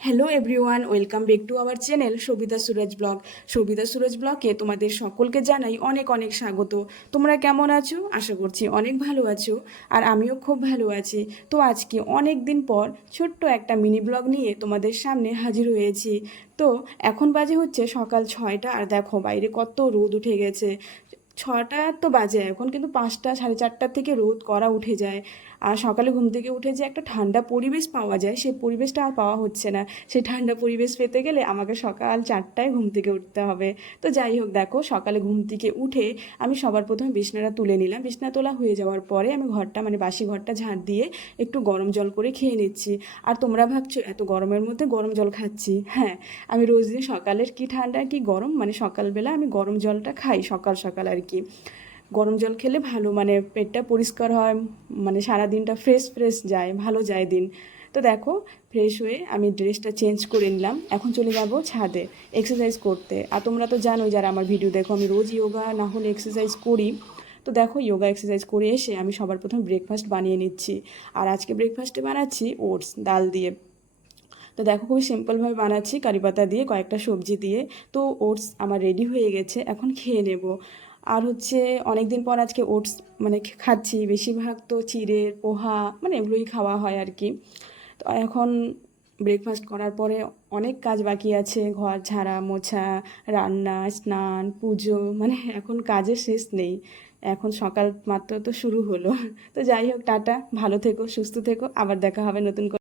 Hello everyone, welcome back to our channel Sabita Suraj blog. Sabita Suraj ব্লগে তোমাদের সকলকে জানাই অনেক অনেক স্বাগত। তোমরা কেমন আছো? আশা করছি অনেক ভালো আছো, আর আমিও খুব ভালো আছি। তো আজকে অনেক দিন পর ছোট্ট একটা মিনি ব্লগ নিয়ে তোমাদের সামনে হাজির হয়েছি। তো এখন বাজে হচ্ছে সকাল 6টা, আর দেখো বাইরে কত রোদ উঠে গেছে। 6টা তো বাজে এখন, কিন্তু 5টা সাড়ে 4টার থেকে রোদ করা উঠে যায়। আর সকালে ঘুম থেকে উঠে যে একটা ঠান্ডা পরিবেশ পাওয়া যায়, সেই পরিবেশটা আর পাওয়া হচ্ছে না। সেই ঠান্ডা পরিবেশ পেতে গেলে আমাকে সকাল 4টায় ঘুম থেকে উঠতে হবে। তো যাই হোক, দেখো সকালে ঘুম থেকে উঠে আমি সবার প্রথমে বিছনাটা তুলে নিলাম। বিছনা তোলা হয়ে যাওয়ার পরে আমি ঘরটা মানে বাসি ঘরটা ঝাঁট দিয়ে একটু গরম জল করে খেয়ে নিচ্ছি। আর তোমরা ভাবছো এত গরমের মধ্যে গরম জল খাচ্ছি? হ্যাঁ, আমি রোজ দিন সকালের কি ঠান্ডা কি গরম মানে সকালবেলা আমি গরম জলটা খাই, সকাল সকাল আর কি। গরম জল খেলে ভালো, মানে পেটটা পরিষ্কার হয়, মানে সারা দিনটা ফ্রেশ ফ্রেশ যায়, ভালো যায় দিন। তো দেখো, ফ্রেশ হয়ে আমি ড্রেসটা চেঞ্জ করে নিলাম, এখন চলে যাব ছাদে এক্সারসাইজ করতে। আর তোমরা তো জানোই যারা আমার ভিডিও দেখো, আমি রোজ যোগা না হলে এক্সারসাইজ করি। তো দেখো, যোগা এক্সারসাইজ করে এসে আমি সবার প্রথম ব্রেকফাস্ট বানিয়ে নিচ্ছি। আর আজকে ব্রেকফাস্টে বানাচ্ছি ওটস ডাল দিয়ে। তো দেখো, খুবই সিম্পলভাবে বানাচ্ছি, কারি পাতা দিয়ে কয়েকটা সবজি দিয়ে। তো ওটস আমার রেডি হয়ে গেছে, এখন খেয়ে নেব। আর হচ্ছে অনেক দিন পর আজকে ওটস মানে খাচ্ছি। বেশিরভাগ তো চিড়ের পোহা মানে এগুলোই খাওয়া হয় আর কি। তো এখন ব্রেকফাস্ট করার পরে অনেক কাজ বাকি আছে, ঘর ঝাড়া মোছা, রান্না, স্নান, পুজো, মানে এখন কাজের শেষ নেই। এখন সকাল মাত্র তো শুরু হলো। তো যাই হোক, টাটা, ভালো থেকো, সুস্থ থেকো, আবার দেখা হবে নতুন